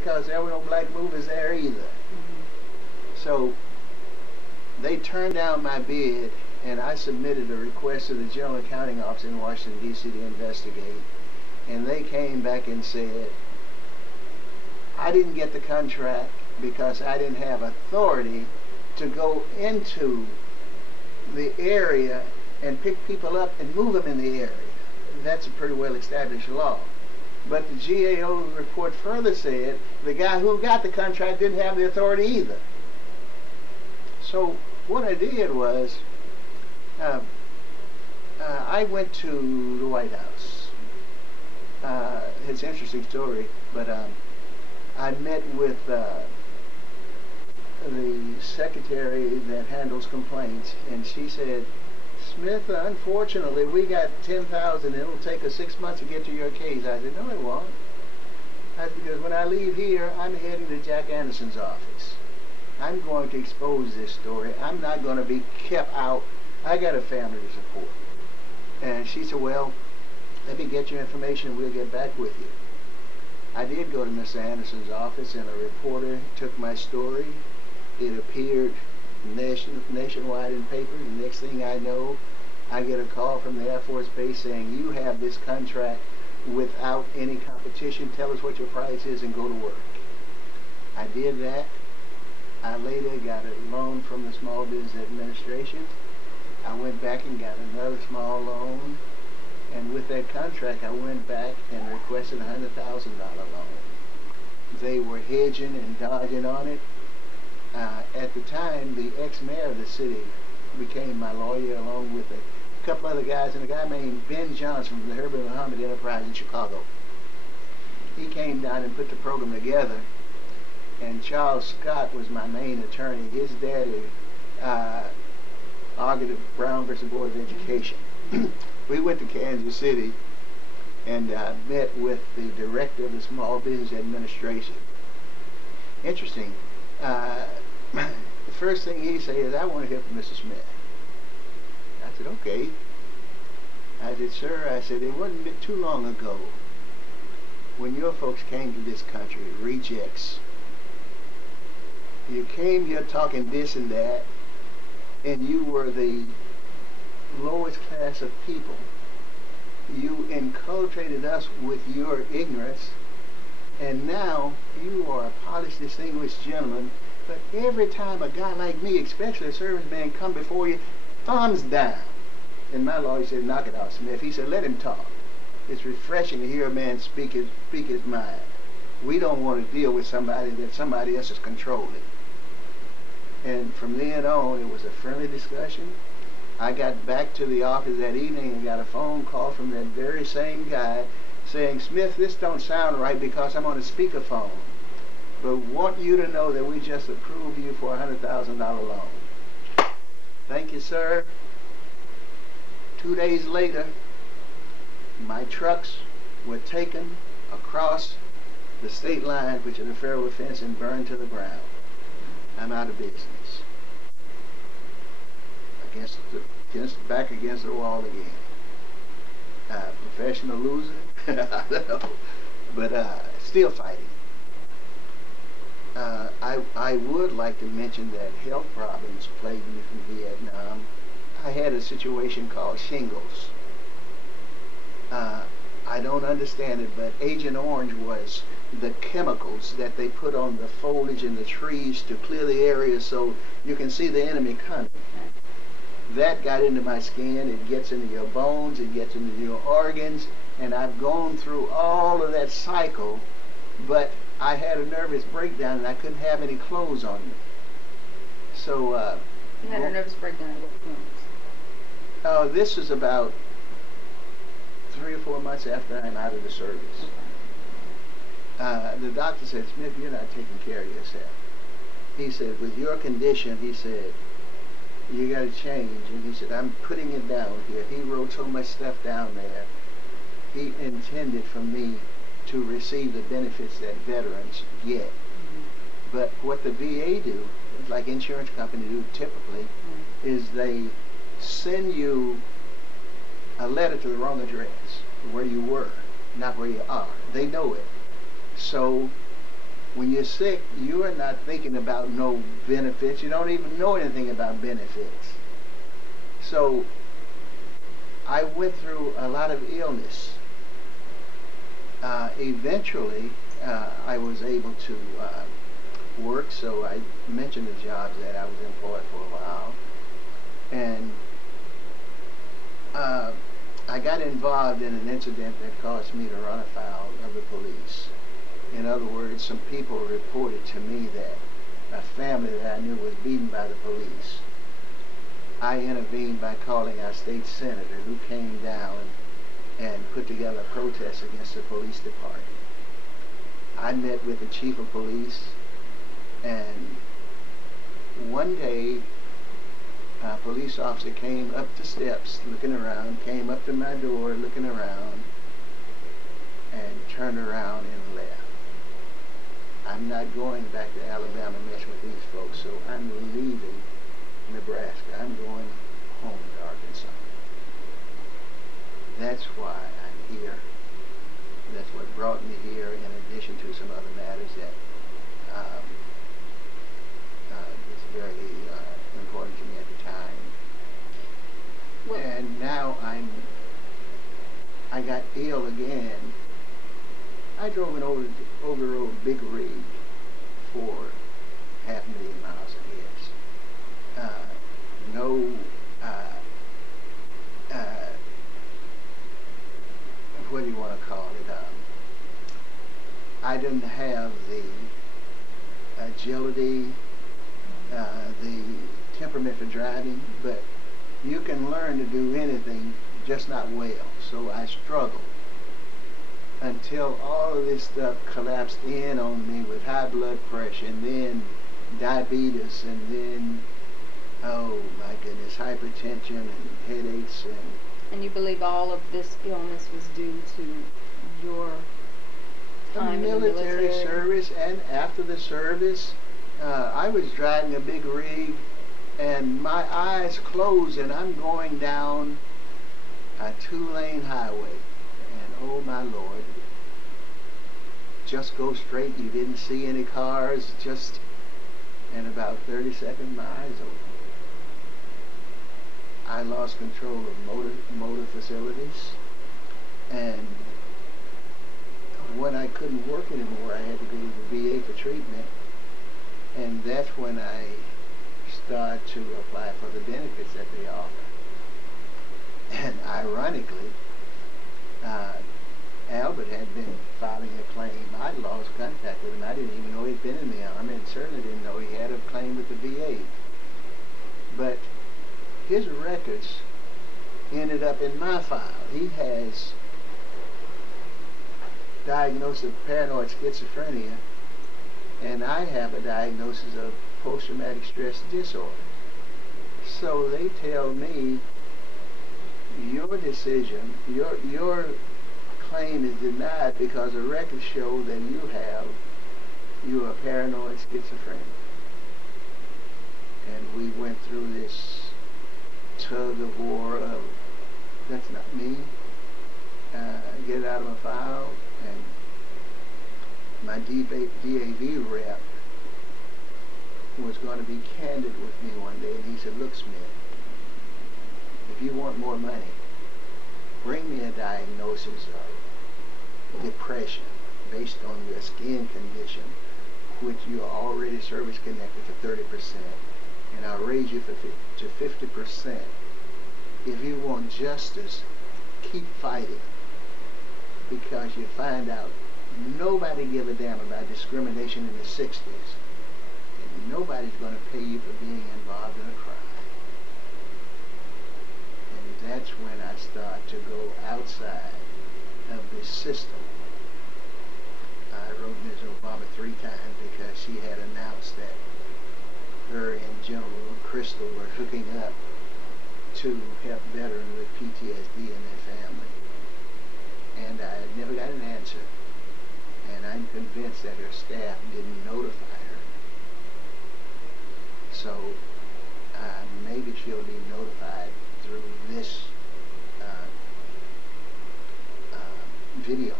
because there were no black movers there either. So they turned down my bid, and I submitted a request to the General Accounting Office in Washington, D.C. to investigate. And they came back and said, I didn't get the contract because I didn't have authority to go into the area and pick people up and move them in the area. That's a pretty well established law. But the GAO report further said the guy who got the contract didn't have the authority either. So what I did was, I went to the White House. It's an interesting story, but I met with the secretary that handles complaints, and she said, Smith, unfortunately, we got 10,000. It'll take us 6 months to get to your case. I said, no, it won't. That's because when I leave here, I'm heading to Jack Anderson's office. I'm going to expose this story. I'm not going to be kept out. I got a family to support. And she said, well, let me get your information and we'll get back with you. I did go to Mr. Anderson's office, and a reporter took my story. It appeared nationwide in papers. The next thing I know, I get a call from the Air Force Base saying, you have this contract without any competition. Tell us what your price is and go to work. I did that. I later got a loan from the Small Business Administration. I went back and got another small loan. And with that contract, I went back and requested a $100,000 loan. They were hedging and dodging on it. At the time, the ex-mayor of the city became my lawyer, along with a couple other guys, and a guy named Ben Johnson from the Herbert Muhammad Enterprise in Chicago. He came down and put the program together, and Charles Scott was my main attorney. His daddy argued at Brown versus Board of Education. We went to Kansas City and met with the director of the Small Business Administration. Interesting. The first thing he said is, I want to hear from Mr. Smith. I said, okay. I said, sir, I said, it wasn't too long ago when your folks came to this country, rejects. You came here talking this and that, and you were the lowest class of people. You inculcated us with your ignorance, and now you are a polished, distinguished gentleman, but every time a guy like me, especially a serviceman, come before you, thumbs down. And my lawyer said, knock it out, Smith. He said, let him talk. It's refreshing to hear a man speak his mind. We don't want to deal with somebody that somebody else is controlling. And from then on, it was a friendly discussion. I got back to the office that evening and got a phone call from that very same guy saying, Smith, this don't sound right because I'm on a speakerphone, but want you to know that we just approved you for a $100,000 loan. Thank you, sir. 2 days later, my trucks were taken across the state line, which is a federal offense, and burned to the ground. I'm out of business. Back against the wall again. Professional loser? I don't know. But still fighting. I would like to mention that health problems plagued me from Vietnam. I had a situation called shingles. I don't understand it, but Agent Orange was the chemicals that they put on the foliage in the trees to clear the area so you can see the enemy coming. That got into my skin. It gets into your bones, it gets into your organs, and I've gone through all of that cycle, but I had a nervous breakdown and I couldn't have any clothes on me. So you had a nervous breakdown at what point? This is about 3 or 4 months after I'm out of the service. The doctor said, Smith, you're not taking care of yourself. He said, with your condition, he said, you got to change. And he said, I'm putting it down here. He wrote so much stuff down there. He intended for me to receive the benefits that veterans get. Mm-hmm. But what the VA do, like insurance companies do typically, is they send you a letter to the wrong address, where you were, not where you are. They know it. So you're sick, you are not thinking about no benefits. You don't even know anything about benefits. So I went through a lot of illness. Eventually, I was able to work, so I mentioned the jobs that I was employed for a while. And I got involved in an incident that caused me to run afoul of the police. In other words, some people reported to me that a family that I knew was beaten by the police. I intervened by calling our state senator, who came down and put together a protest against the police department. I met with the chief of police, and one day a police officer came up the steps looking around, came up to my door looking around, and turned around and left. I'm not going back to Alabama to mess with these folks, so I'm leaving Nebraska. I'm going home to Arkansas. That's why I'm here. That's what brought me here, in addition to some other matters that is very important to me at the time. Well, And now I got ill again. I drove an over-the-road big rig for 500,000 miles, I guess. What do you want to call it? I didn't have the agility, the temperament for driving, but you can learn to do anything, just not well. So I struggled until all of this stuff collapsed in on me with high blood pressure, and then diabetes, and then, oh my goodness, hypertension and headaches. And you believe all of this illness was due to your time in the military service, and after the service, I was driving a big rig, and my eyes closed, and I'm going down a 2-lane highway, and oh my Lord, just go straight. You didn't see any cars, just in about 30 seconds my eyes opened. I lost control of motor facilities, and when I couldn't work anymore, I had to go to the VA for treatment, and that's when I started to apply for the benefits that they offer. And ironically, Albert had been filing a claim. I'd lost contact with him. I didn't even know he'd been in the Army, and certainly didn't know he had a claim with the VA. But his records ended up in my file. He has diagnosis of paranoid schizophrenia, and I have a diagnosis of post-traumatic stress disorder. So they tell me, your decision, your claim is denied because the records show that you are paranoid schizophrenic. And we went through this tug of war of, that's not me, get it out of my file. And my DAV rep was going to be candid with me one day, and he said, look, Smith, if you want more money, bring me a diagnosis of depression based on your skin condition, which you are already service connected for 30%, and I'll raise you to 50%. If you want justice, keep fighting, because you find out nobody give a damn about discrimination in the 60s, and nobody's going to pay you for being involved in a crime. And that's when I start to go outside of this system. I wrote Ms. Obama 3 times because she had announced that her and General Crystal were hooking up to help veterans with PTSD and their family. And I never got an answer. And I'm convinced that her staff didn't notify her. So maybe she'll be notified through this video.